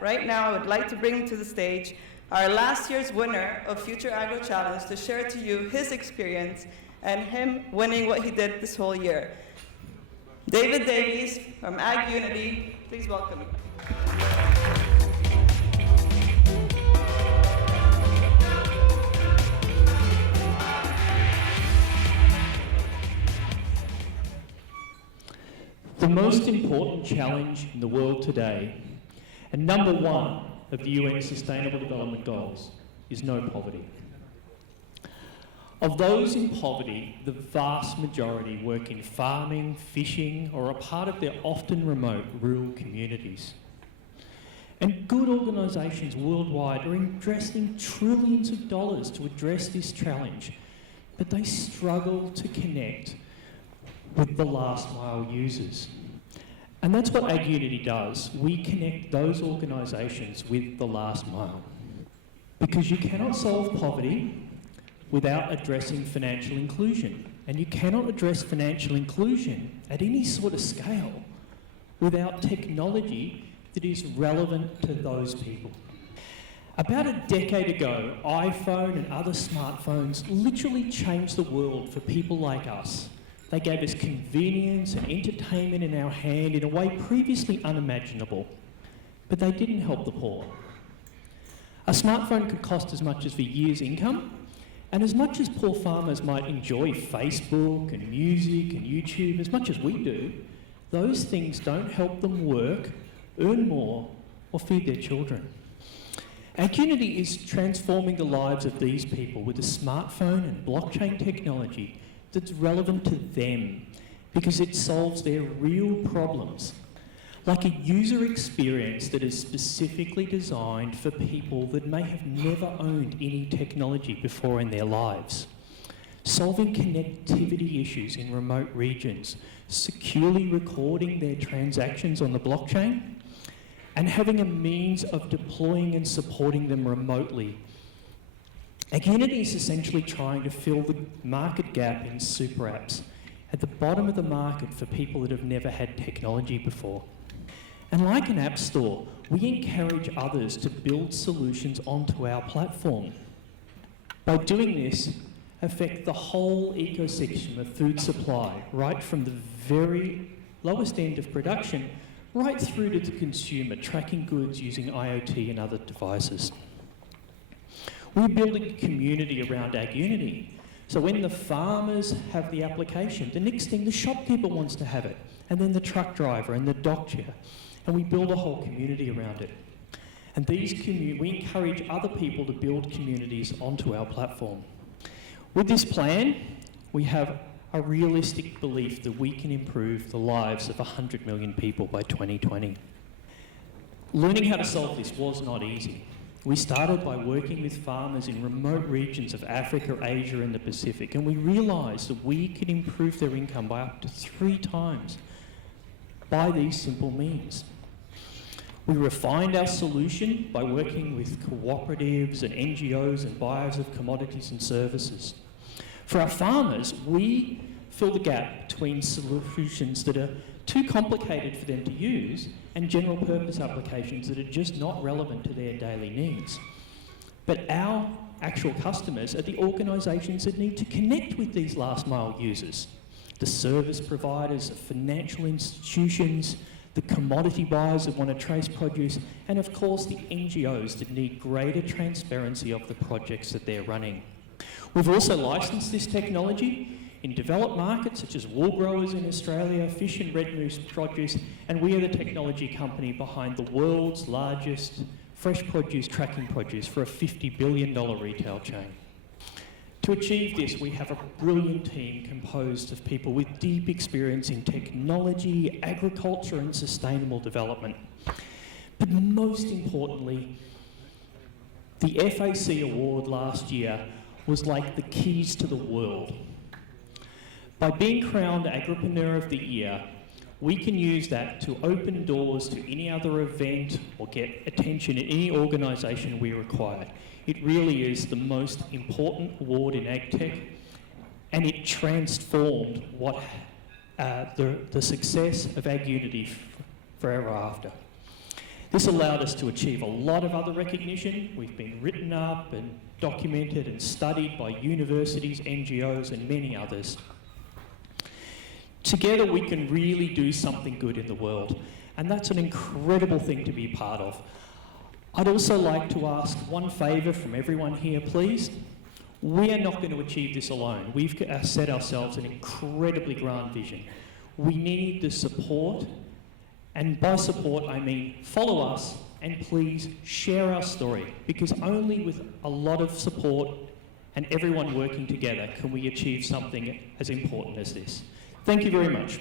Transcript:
right now I would like to bring to the stage our last year's winner of Future Agro Challenge to share to you his experience and him winning what he did this whole year. Davies from AgUnity, please welcome him. The most important challenge in the world today, and number one of the UN Sustainable Development Goals, is no poverty. Of those in poverty, the vast majority work in farming, fishing, or are part of their often remote rural communities. And good organisations worldwide are investing trillions of dollars to address this challenge, but they struggle to connect with the last mile users. And that's what AgUnity does. We connect those organisations with the last mile. Because you cannot solve poverty without addressing financial inclusion. And you cannot address financial inclusion at any sort of scale without technology that is relevant to those people. About a decade ago, iPhone and other smartphones literally changed the world for people like us. They gave us convenience and entertainment in our hand in a way previously unimaginable. But they didn't help the poor. A smartphone could cost as much as a year's income, and as much as poor farmers might enjoy Facebook and music and YouTube as much as we do, those things don't help them work, earn more, or feed their children. AgUnity is transforming the lives of these people with a smartphone and blockchain technology that's relevant to them because it solves their real problems, like a user experience that is specifically designed for people that may have never owned any technology before in their lives, solving connectivity issues in remote regions, securely recording their transactions on the blockchain, and having a means of deploying and supporting them remotely. AgUnity is essentially trying to fill the market gap in super apps at the bottom of the market for people that have never had technology before. And like an app store, we encourage others to build solutions onto our platform. By doing this, affect the whole ecosystem of food supply, right from the very lowest end of production, right through to the consumer, tracking goods using IoT and other devices. We're building a community around AgUnity. So when the farmers have the application, the next thing the shopkeeper wants to have it, and then the truck driver and the doctor, and we build a whole community around it. And we encourage other people to build communities onto our platform. With this plan, we have a realistic belief that we can improve the lives of 100 million people by 2020. Learning how to solve this was not easy. We started by working with farmers in remote regions of Africa, Asia, and the Pacific, and we realised that we could improve their income by up to 3 times by these simple means. We refined our solution by working with cooperatives and NGOs and buyers of commodities and services. For our farmers, we fill the gap between solutions that are too complicated for them to use and general purpose applications that are just not relevant to their daily needs. But our actual customers are the organisations that need to connect with these last mile users. The service providers, the financial institutions, the commodity buyers that want to trace produce, and of course the NGOs that need greater transparency of the projects that they're running. We've also licensed this technology in developed markets such as wool growers in Australia, fish and red moose produce, and we are the technology company behind the world's largest fresh produce tracking produce for a $50 billion retail chain. To achieve this, we have a brilliant team composed of people with deep experience in technology, agriculture, and sustainable development. But most importantly, the FAC award last year was like the keys to the world. By being crowned Agripreneur of the Year, we can use that to open doors to any other event or get attention in any organisation we require. It really is the most important award in AgTech, and it transformed what the success of AgUnity forever after. This allowed us to achieve a lot of other recognition. We've been written up and documented and studied by universities, NGOs, and many others. Together we can really do something good in the world, and that's an incredible thing to be part of. I'd also like to ask one favour from everyone here, please. We are not going to achieve this alone. We've set ourselves an incredibly grand vision. We need the support, and by support I mean follow us and please share our story, because only with a lot of support and everyone working together can we achieve something as important as this. Thank you very much.